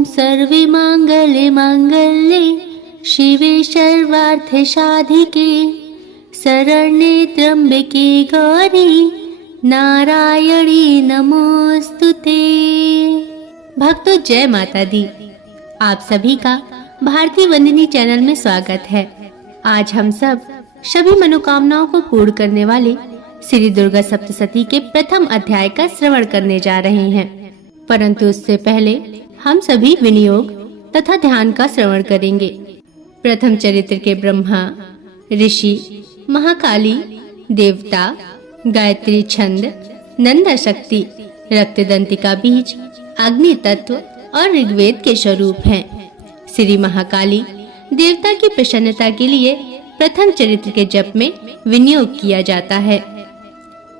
सर्वे मांगल्ये मांगल्ये शिवे सर्वार्थ साधिके शरण्ये त्र्यंबके गौरी नारायणी नमोस्तुते। भक्तों, जय माता दी। आप सभी का भारतीय वंदिनी चैनल में स्वागत है। आज हम सब सभी मनोकामनाओं को पूर्ण करने वाले श्री दुर्गा सप्तशती के प्रथम अध्याय का श्रवण करने जा रहे हैं, परंतु उससे पहले हम सभी विनियोग तथा ध्यान का श्रवण करेंगे। प्रथम चरित्र के ब्रह्मा, ऋषि, महाकाली, देवता, गायत्री छंद, नंदा शक्ति, रक्तदंतिका बीज, अग्नि तत्व और ऋग्वेद के स्वरूप हैं। श्री महाकाली देवता की प्रसन्नता के लिए प्रथम चरित्र के जप में विनियोग किया जाता है।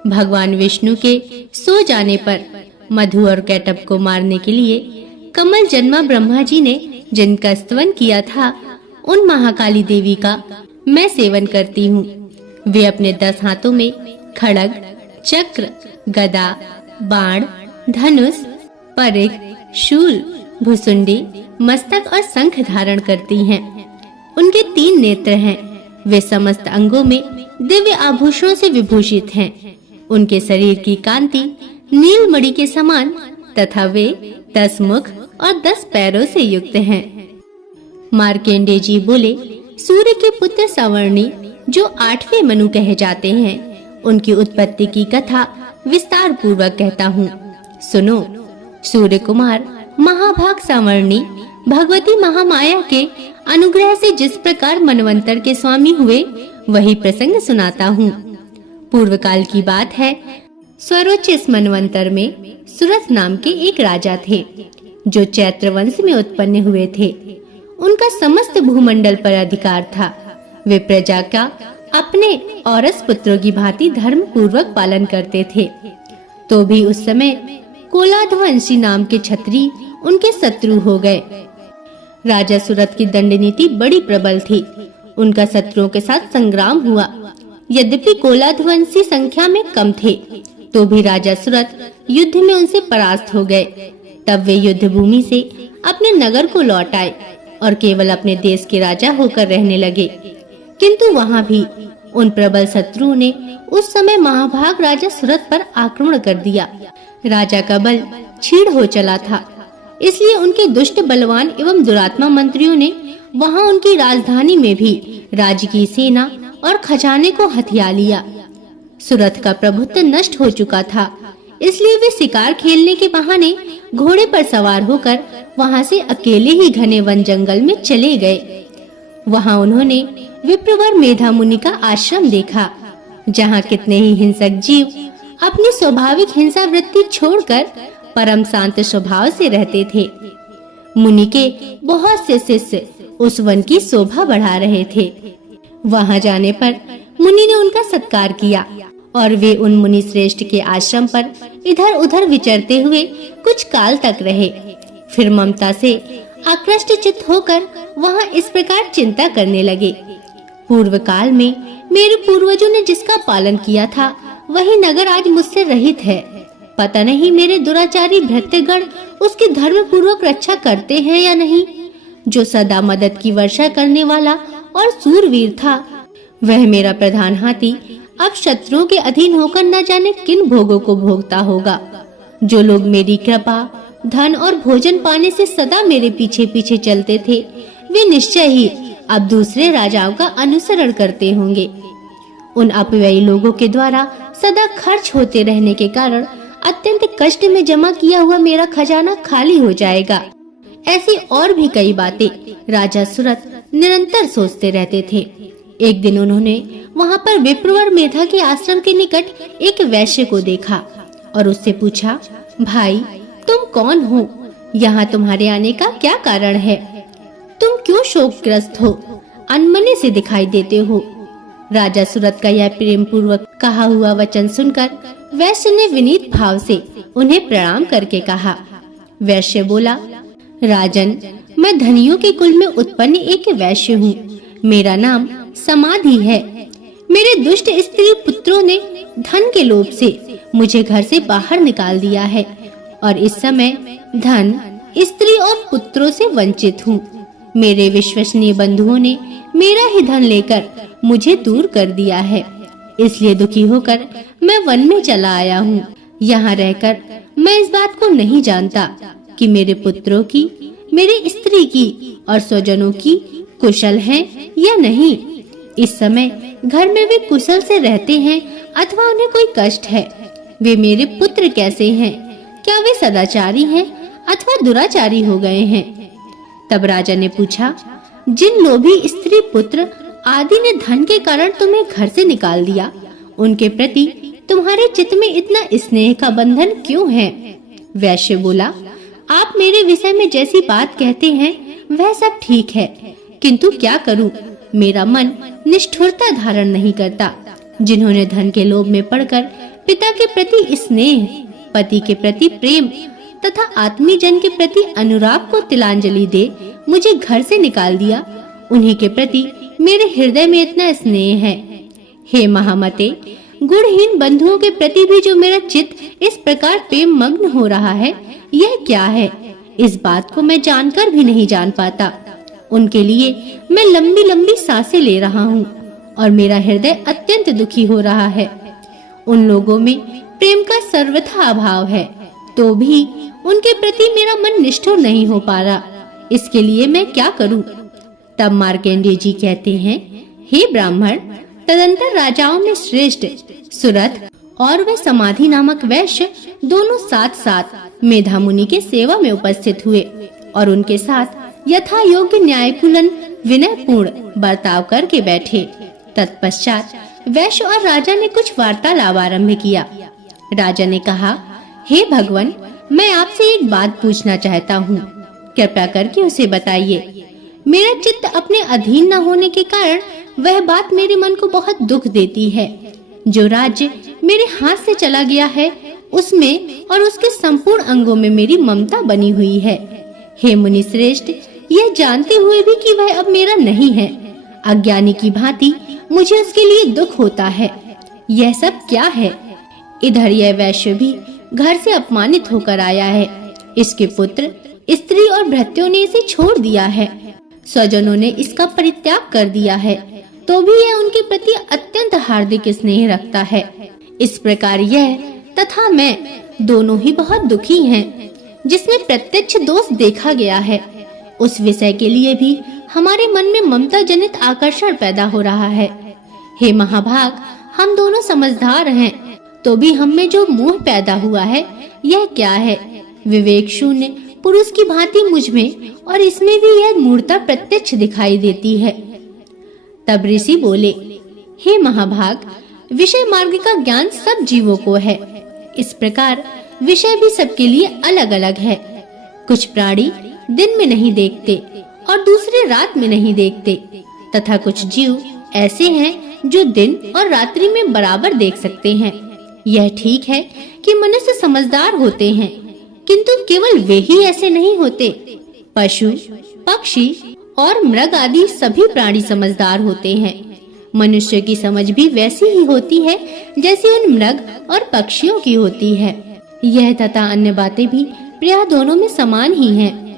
भगवान विष्णु के सो जाने पर मधु और कैटभ को मारने के लिए कमल जन्मा ब्रह्मा जी ने जिनका स्तवन किया था, उन महाकाली देवी का मैं सेवन करती हूँ। वे अपने 10 हाथों में खड्ग, चक्र, गदा, बाण, धनुष, परिघ, शूल, भुसुंडी, मस्तक और शंख धारण करती हैं। उनके 3 नेत्र हैं। वे समस्त अंगों में दिव्य आभूषणों से विभूषित हैं। उनके शरीर की कांति नीलमणि के समान तथा वे 10 मुख और 10 पैरों से युक्त हैं। मार्कंडेय जी बोले, सूर्य के पुत्र सवर्णी जो 8वें मनु कहे जाते हैं, उनकी उत्पत्ति की कथा विस्तार पूर्वक कहता हूँ, सुनो। सूर्य कुमार महाभाग सवर्णी भगवती महामाया के अनुग्रह से जिस प्रकार मनवंतर के स्वामी हुए, वही प्रसंग सुनाता हूँ। पूर्व काल की बात है। स्वरोचिष मनवंतर में सुरथ नाम के एक राजा थे, जो चैत्र वंश में उत्पन्न हुए थे। उनका समस्त भूमंडल पर अधिकार था। वे प्रजा का अपने औरस पुत्रों की भांति धर्म पूर्वक पालन करते थे। तो भी उस समय कोलाध्वंशी नाम के क्षत्रिय उनके शत्रु हो गए। राजा सुरथ की दंड नीति बड़ी प्रबल थी। उनका शत्रुओं के साथ संग्राम हुआ। यद्यपि कोलाध्वंशी संख्या में कम थे, तो भी राजा सुरथ युद्ध में उनसे परास्त हो गए। तब वे युद्ध भूमि से अपने नगर को लौट आए और केवल अपने देश के राजा होकर रहने लगे। किंतु वहाँ भी उन प्रबल शत्रुओं ने उस समय महाभाग राजा सुरथ पर आक्रमण कर दिया। राजा का बल क्षीण हो चला था, इसलिए उनके दुष्ट, बलवान एवं दुरात्मा मंत्रियों ने वहाँ उनकी राजधानी में भी राज्य की सेना और खजाने को हथिया लिया। सुरथ का प्रभुत्व नष्ट हो चुका था, इसलिए वे शिकार खेलने के बहाने घोड़े पर सवार होकर वहाँ से अकेले ही घने वन जंगल में चले गए। वहाँ उन्होंने विप्रवर मेधा मुनि का आश्रम देखा, जहाँ कितने ही हिंसक जीव अपनी स्वाभाविक हिंसा वृत्ति छोड़कर परम शांत स्वभाव से रहते थे। मुनि के बहुत से शिष्य उस वन की शोभा बढ़ा रहे थे। वहां जाने पर मुनि ने उनका सत्कार किया और वे उन मुनि श्रेष्ठ के आश्रम पर इधर उधर विचरते हुए कुछ काल तक रहे। फिर ममता से आकृष्ट चित्त होकर वहां इस प्रकार चिंता करने लगे, पूर्व काल में मेरे पूर्वजों ने जिसका पालन किया था, वही नगर आज मुझसे रहित है। पता नहीं मेरे दुराचारी भृत्यगण उसकी धर्म पूर्वक रक्षा करते हैं या नहीं। जो सदा मदद की वर्षा करने वाला और सूरवीर था, वह मेरा प्रधान हाथी अब शत्रुओं के अधीन होकर न जाने किन भोगों को भोगता होगा। जो लोग मेरी कृपा, धन और भोजन पाने से सदा मेरे पीछे पीछे चलते थे, वे निश्चय ही अब दूसरे राजाओं का अनुसरण करते होंगे। उन अपव्ययी लोगों के द्वारा सदा खर्च होते रहने के कारण अत्यंत कष्ट में जमा किया हुआ मेरा खजाना खाली हो जाएगा। ऐसी और भी कई बातें राजा सुरथ निरंतर सोचते रहते थे। एक दिन उन्होंने वहाँ पर विप्रवर मेधा के आश्रम के निकट एक वैश्य को देखा और उससे पूछा, भाई तुम कौन हो? यहाँ तुम्हारे आने का क्या कारण है? तुम क्यों शोकग्रस्त हो? अनमने से दिखाई देते हो। राजा सुरथ का यह प्रेम पूर्वक कहा हुआ वचन सुनकर वैश्य ने विनीत भाव से उन्हें प्रणाम करके कहा। वैश्य बोला, राजन, मैं धनियों के कुल में उत्पन्न एक वैश्य हूँ। मेरा नाम समाधि है। मेरे दुष्ट स्त्री पुत्रों ने धन के लोभ से मुझे घर से बाहर निकाल दिया है और इस समय धन, स्त्री और पुत्रों से वंचित हूँ। मेरे विश्वसनीय बंधुओं ने मेरा ही धन लेकर मुझे दूर कर दिया है, इसलिए दुखी होकर मैं वन में चला आया हूँ। यहाँ रहकर मैं इस बात को नहीं जानता कि मेरे पुत्रों की, मेरी स्त्री की और स्वजनों की कुशल हैं या नहीं। इस समय घर में वे कुशल से रहते हैं अथवा उन्हें कोई कष्ट है। वे मेरे पुत्र कैसे हैं? क्या वे सदाचारी हैं अथवा दुराचारी हो गए हैं? तब राजा ने पूछा, जिन लोभी स्त्री पुत्र आदि ने धन के कारण तुम्हें घर से निकाल दिया, उनके प्रति तुम्हारे चित्त में इतना स्नेह का बंधन क्यों है? वैश्य बोला, आप मेरे विषय में जैसी बात कहते हैं वह सब ठीक है, किंतु क्या करूं, मेरा मन निष्ठुरता धारण नहीं करता। जिन्होंने धन के लोभ में पड़कर पिता के प्रति स्नेह, पति के प्रति प्रेम तथा आत्मीय जन के प्रति अनुराग को तिलांजलि दे मुझे घर से निकाल दिया, उन्हीं के प्रति मेरे हृदय में इतना स्नेह है। हे महामते, गुणहीन बंधुओं के प्रति भी जो मेरा चित्त इस प्रकार प्रेम मग्न हो रहा है, यह क्या है? इस बात को मैं जानकर भी नहीं जान पाता। उनके लिए मैं लंबी लंबी सांसें ले रहा हूँ और मेरा हृदय अत्यंत दुखी हो रहा है। उन लोगों में प्रेम का सर्वथा अभाव है, तो भी उनके प्रति मेरा मन निष्ठुर नहीं हो पा रहा। इसके लिए मैं क्या करूं? तब मार्कंडेय जी कहते हैं, हे ब्राह्मण, तदंतर राजाओं में श्रेष्ठ सुरथ और वह समाधि नामक वैश्य दोनों साथ साथ मेधा मुनि के सेवा में उपस्थित हुए और उनके साथ यथा योग्य न्यायपूर्ण विनय पूर्ण बर्ताव करके बैठे। तत्पश्चात वैश्य और राजा ने कुछ वार्तालाप आरंभ किया। राजा ने कहा, हे भगवान, मैं आपसे एक बात पूछना चाहता हूँ, कृपया करके उसे बताइए। मेरा चित्त अपने अधीन न होने के कारण वह बात मेरे मन को बहुत दुख देती है। जो राज्य मेरे हाथ से चला गया है, उसमें और उसके संपूर्ण अंगों में मेरी ममता बनी हुई है। हे मुनि श्रेष्ठ, यह जानते हुए भी कि वह अब मेरा नहीं है, अज्ञानी की भांति मुझे उसके लिए दुख होता है। यह सब क्या है? इधर यह वैश्य भी घर से अपमानित होकर आया है। इसके पुत्र, स्त्री और भृत्यों ने इसे छोड़ दिया है। स्वजनों ने इसका परित्याग कर दिया है, तो भी यह उनके प्रति अत्यंत हार्दिक स्नेह रखता है। इस प्रकार यह तथा मैं दोनों ही बहुत दुखी हैं, जिसमें प्रत्यक्ष दोष देखा गया है। उस विषय के लिए भी हमारे मन में ममता जनित आकर्षण पैदा हो रहा है। हे महाभाग, हम दोनों समझदार हैं, तो भी हम में जो मोह पैदा हुआ है, यह क्या है? विवेक शून्य पुरुष की भांति मुझ में और इसमें भी यह मूर्ता प्रत्यक्ष दिखाई देती है। तब ऋषि बोले, हे महाभाग, विषय मार्ग का ज्ञान सब जीवों को है। इस प्रकार विषय भी सबके लिए अलग अलग है। कुछ प्राणी दिन में नहीं देखते और दूसरे रात में नहीं देखते, तथा कुछ जीव ऐसे हैं जो दिन और रात्रि में बराबर देख सकते हैं। यह ठीक है कि मनुष्य समझदार होते हैं, किंतु केवल वे ही ऐसे नहीं होते। पशु, पक्षी और मृग आदि सभी प्राणी समझदार होते हैं। मनुष्य की समझ भी वैसी ही होती है जैसी उन मृग और पक्षियों की होती है। यह तथा अन्य बातें भी प्रायः दोनों में समान ही हैं।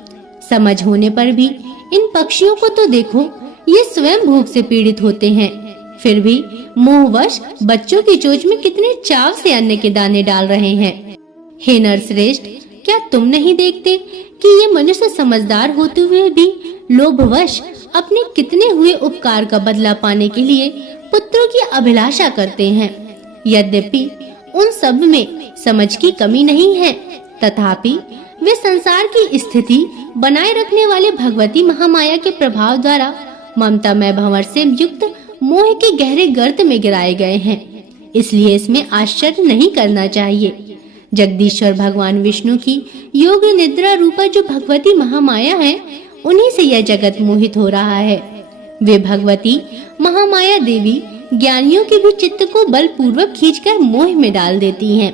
समझ होने पर भी इन पक्षियों को तो देखो, ये स्वयं भूख से पीड़ित होते हैं, फिर भी मोहवश बच्चों की चोंच में कितने चाव से अन्न के दाने डाल रहे हैं। हे नरश्रेष्ठ, क्या तुम नहीं देखते कि ये मनुष्य समझदार होते हुए भी लोभवश अपने कितने हुए उपकार का बदला पाने के लिए पुत्रों की अभिलाषा करते हैं? यद्यपि उन सब में समझ की कमी नहीं है, तथापि वे संसार की स्थिति बनाए रखने वाले भगवती महामाया के प्रभाव द्वारा ममतामय भंवर से युक्त मोह के गहरे गर्त में गिराए गए हैं। इसलिए इसमें आश्चर्य नहीं करना चाहिए। जगदीश्वर भगवान विष्णु की योग निद्रा रूपा जो भगवती महामाया है, उन्हीं से यह जगत मोहित हो रहा है। वे भगवती महामाया देवी ज्ञानियों के भी चित्त को बलपूर्वक खींचकर मोह में डाल देती हैं।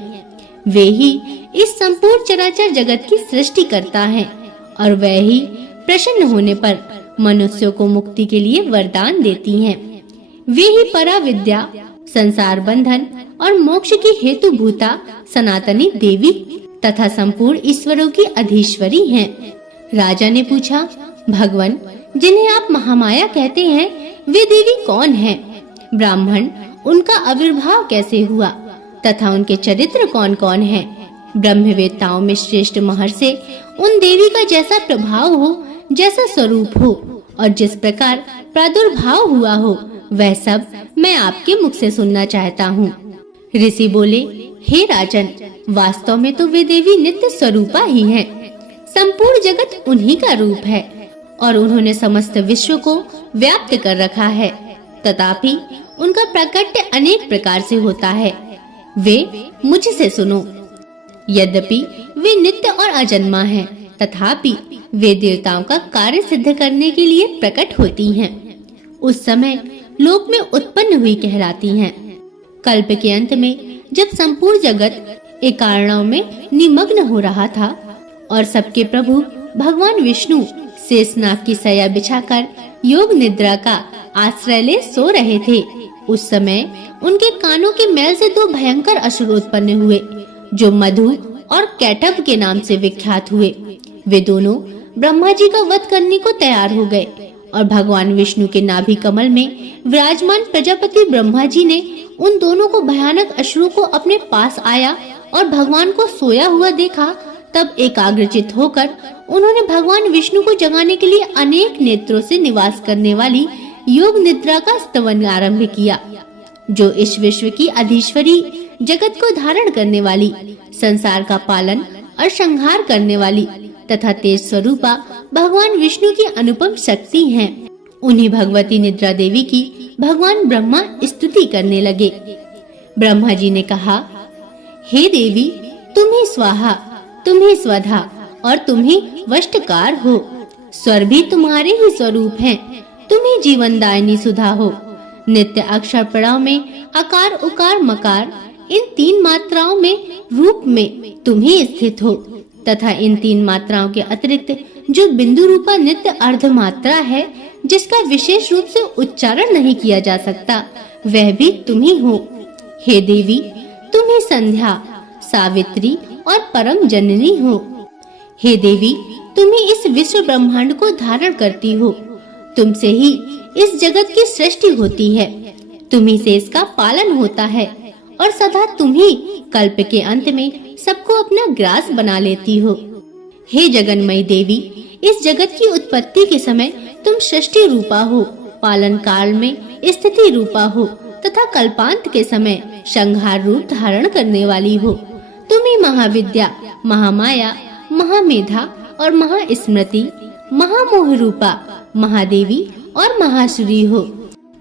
वे ही इस संपूर्ण चराचर जगत की सृष्टि करता है और वह ही प्रसन्न होने पर मनुष्यों को मुक्ति के लिए वरदान देती हैं। वे ही परा विद्या, संसार बंधन और मोक्ष की हेतु भूता सनातनी देवी तथा संपूर्ण ईश्वरों की अधीश्वरी हैं। राजा ने पूछा, भगवान, जिन्हें आप महामाया कहते हैं, वे देवी कौन हैं? ब्राह्मण, उनका आविर्भाव कैसे हुआ तथा उनके चरित्र कौन-कौन हैं? ब्रह्मवेत्ताओं में श्रेष्ठ महर्षि उन देवी का जैसा प्रभाव हो, जैसा स्वरूप हो और जिस प्रकार प्रादुर्भाव हुआ हो, वह सब मैं आपके मुख से सुनना चाहता हूँ। ऋषि बोले, हे राजन, वास्तव में तो वे देवी नित्य स्वरूपा ही हैं। संपूर्ण जगत उन्हीं का रूप है और उन्होंने समस्त विश्व को व्याप्त कर रखा है। तथापि उनका प्रकट्य अनेक प्रकार से होता है। वे मुझसे सुनो। यद्यपि वे नित्य और अजन्मा हैं, तथापि वे देवताओं का कार्य सिद्ध करने के लिए प्रकट होती हैं। उस समय लोक में उत्पन्न हुई कहलाती हैं। कल्प के अंत में जब संपूर्ण जगत एकार्णव में निमग्न हो रहा था और सबके प्रभु भगवान विष्णु शेषनाग की सया बिछाकर योग निद्रा का आश्रय ले सो रहे थे, उस समय उनके कानों के मैल से दो भयंकर असुर उत्पन्न हुए, जो मधु और कैटभ के नाम से विख्यात हुए। वे दोनों ब्रह्मा जी का वध करने को तैयार हो गए और भगवान विष्णु के नाभि कमल में विराजमान प्रजापति ब्रह्मा जी ने उन दोनों को भयानक असुरों को अपने पास आया और भगवान को सोया हुआ देखा। तब एकाग्रचित होकर उन्होंने भगवान विष्णु को जगाने के लिए अनेक नेत्रों से निवास करने वाली योग निद्रा का स्तवन आरंभ किया, जो इस विश्व की अधीश्वरी, जगत को धारण करने वाली, संसार का पालन और संहार करने वाली तथा तेज स्वरूपा भगवान विष्णु की अनुपम शक्ति हैं। उन्हीं भगवती निद्रा देवी की भगवान ब्रह्मा स्तुति करने लगे। ब्रह्मा जी ने कहा, हे देवी, तुम ही स्वाहा, तुम ही स्वधा और तुम ही वष्टकार हो। स्वर भी तुम्हारे ही स्वरूप हैं। तुम ही जीवनदायिनी सुधा हो। नित्य अक्षर पड़ाव में आकार, उकार, मकार, इन तीन मात्राओं में रूप में तुम ही स्थित हो तथा इन तीन मात्राओं के अतिरिक्त जो बिंदु रूपा नित्य अर्ध मात्रा है, जिसका विशेष रूप से उच्चारण नहीं किया जा सकता, वह भी तुम ही हो। हे देवी, तुम ही संध्या, सावित्री और परम जननी हो। हे देवी, तुम ही इस विश्व ब्रह्मांड को धारण करती हो। तुमसे ही इस जगत की सृष्टि होती है। तुम ही से इसका पालन होता है और सदा तुम ही कल्प के अंत में सबको अपना ग्रास बना लेती हो। हे जगन्मयी देवी, इस जगत की उत्पत्ति के समय तुम सृष्टि रूपा हो, पालन काल में स्थिति रूपा हो तथा कल्पांत के समय संहार रूप धारण करने वाली हो। तुम ही महाविद्या, महामाया, महामेधा और महास्मृति, महामोह रूपा, महादेवी और महासुरी हो।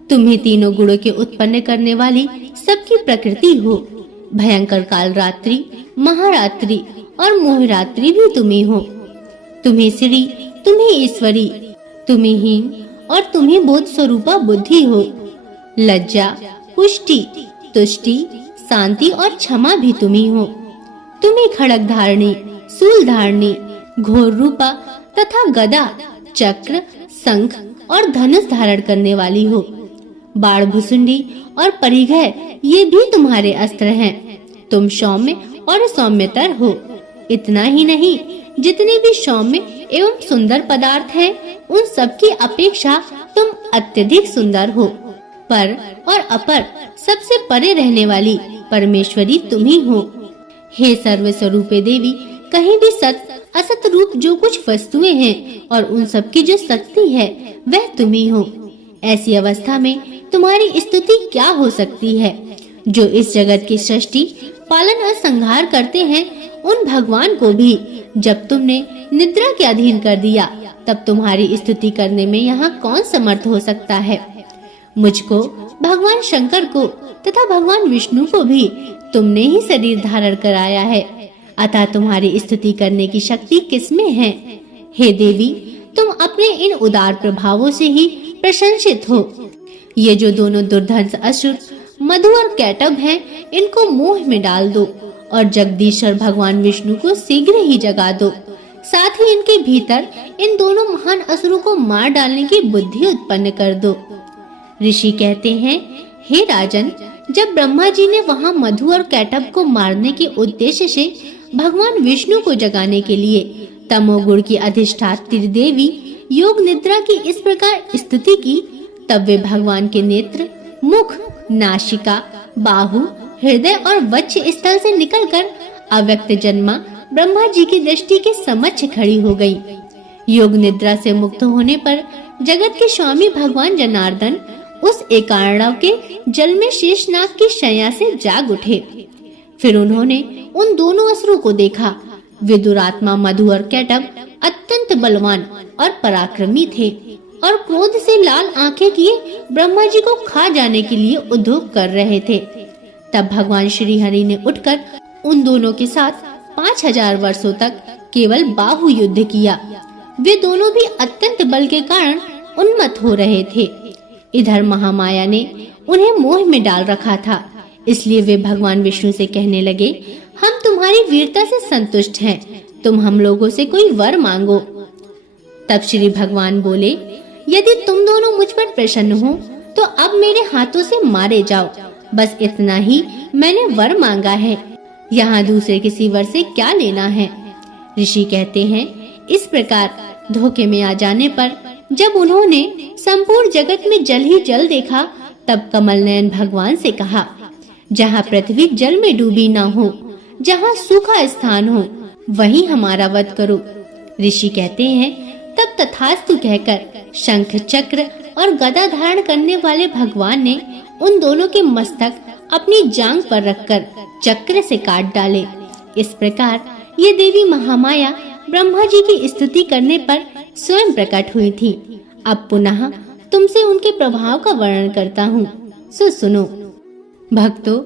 तुम ही तीनों गुणों के उत्पन्न करने वाली सबकी प्रकृति हो। भयंकर काल रात्रि, महारात्रि और मोहरात्रि भी तुम ही हो। तुम ही श्री, तुम ही ईश्वरी, तुम ही हीन और तुम ही बोध स्वरूपा बुद्धि हो। लज्जा, पुष्टि, तुष्टि, शांति और क्षमा भी तुम ही हो। तुम ही खड़ग धारणी, शूल धारणी, घोर रूपा तथा गदा, चक्र, शंख और धनुष धारण करने वाली हो। बाण, भुसुंडी और परिघय, ये भी तुम्हारे अस्त्र हैं। तुम सौम्य और सौम्यतर हो। इतना ही नहीं, जितने भी सौम्य एवं सुंदर पदार्थ हैं, उन सब की अपेक्षा तुम अत्यधिक सुंदर हो। पर और अपर, सबसे परे रहने वाली परमेश्वरी तुम ही हो। हे सर्व स्वरूपे देवी, कहीं भी सत असत रूप जो कुछ वस्तुएं हैं और उन सब की जो शक्ति है, वह तुम ही हो। ऐसी अवस्था में तुम्हारी स्तुति क्या हो सकती है? जो इस जगत की सृष्टि, पालन और संहार करते हैं, उन भगवान को भी जब तुमने निद्रा के अधीन कर दिया, तब तुम्हारी स्तुति करने में यहाँ कौन समर्थ हो सकता है? मुझको, भगवान शंकर को तथा भगवान विष्णु को भी तुमने ही शरीर धारण कराया है, अतः तुम्हारी स्तुति करने की शक्ति किसमें है? हे देवी, तुम अपने इन उदार प्रभावों से ही प्रशंसित हो। ये जो दोनों दुर्धंस असुर मधु और कैटभ हैं, इनको मोह में डाल दो और जगदीश्वर भगवान विष्णु को शीघ्र ही जगा दो। साथ ही इनके भीतर इन दोनों महान असुरों को मार डालने की बुद्धि उत्पन्न कर दो। ऋषि कहते हैं, हे राजन, जब ब्रह्मा जी ने वहां मधु और कैटभ को मारने के उद्देश्य से भगवान विष्णु को जगाने के लिए तमोगुण की अधिष्ठात्री देवी योग निद्रा की इस प्रकार स्तुति की, तब वे भगवान के नेत्र, मुख, नासिका, बाहु, हृदय और वक्ष स्थल से निकलकर अव्यक्त जन्मा ब्रह्मा जी की दृष्टि के समक्ष खड़ी हो गई। योग निद्रा से मुक्त होने पर जगत के स्वामी भगवान जनार्दन उस एकार्णव के जल में शेषनाग की शैया से जाग उठे। फिर उन्होंने उन दोनों असुरों को देखा। वे दुरात्मा मधु और कैटभ अत्यंत बलवान और पराक्रमी थे और क्रोध से लाल आंखें किए ब्रह्मा जी को खा जाने के लिए उद्योग कर रहे थे। तब भगवान श्री हरि ने उठकर उन दोनों के साथ 5000 वर्षों तक केवल बाहु युद्ध किया। वे दोनों भी अत्यंत बल के कारण उन्मत्त हो रहे थे। इधर महामाया ने उन्हें मोह में डाल रखा था, इसलिए वे भगवान विष्णु से कहने लगे, हम तुम्हारी वीरता से संतुष्ट हैं, तुम हम लोगों से कोई वर मांगो। तब श्री भगवान बोले, यदि तुम दोनों मुझ पर प्रसन्न हो तो अब मेरे हाथों से मारे जाओ, बस इतना ही मैंने वर मांगा है, यहाँ दूसरे किसी वर से क्या लेना है। ऋषि कहते हैं, इस प्रकार धोखे में आ जाने पर जब उन्होंने संपूर्ण जगत में जल ही जल देखा, तब कमल नयन भगवान से कहा, जहाँ पृथ्वी जल में डूबी ना हो, जहाँ सूखा स्थान हो, वहीं हमारा वध करो। ऋषि कहते हैं, तब तथास्तु कहकर शंख, चक्र और गदा धारण करने वाले भगवान ने उन दोनों के मस्तक अपनी जांग पर रखकर चक्र से काट डाले। इस प्रकार ये देवी महामाया ब्रह्मा जी की स्तुति करने पर स्वयं प्रकट हुई थी। अब पुनः तुमसे उनके प्रभाव का वर्णन करता हूँ, सो सुनो। भक्तों,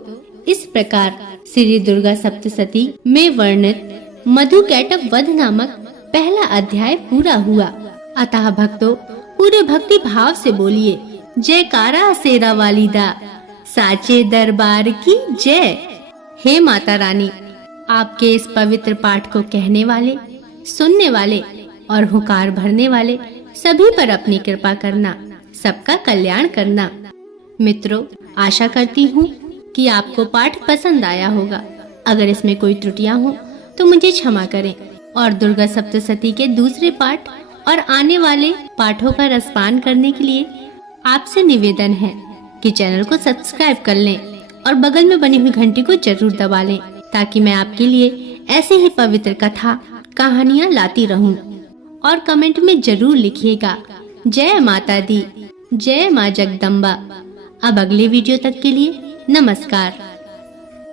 इस प्रकार श्री दुर्गा सप्तशती में वर्णित मधु कैटभ वध नामक पहला अध्याय पूरा हुआ। अतः भक्तों, पूरे भक्ति भाव से बोलिए, जयकारा शेरा वाली दा, साचे दरबार की जय। हे माता रानी, आपके इस पवित्र पाठ को कहने वाले, सुनने वाले और हुकार भरने वाले सभी पर अपनी कृपा करना, सबका कल्याण करना। मित्रों, आशा करती हूँ कि आपको पाठ पसंद आया होगा। अगर इसमें कोई त्रुटियां हो तो मुझे क्षमा करें और दुर्गा सप्तशती के दूसरे पाठ और आने वाले पाठों का रसपान करने के लिए आपसे निवेदन है कि चैनल को सब्सक्राइब कर लें और बगल में बनी हुई घंटी को जरूर दबा लें, ताकि मैं आपके लिए ऐसे ही पवित्र कथा कहानियाँ लाती रहूं। और कमेंट में जरूर लिखिएगा, जय माता दी, जय माँ जगदम्बा। अब अगले वीडियो तक के लिए नमस्कार।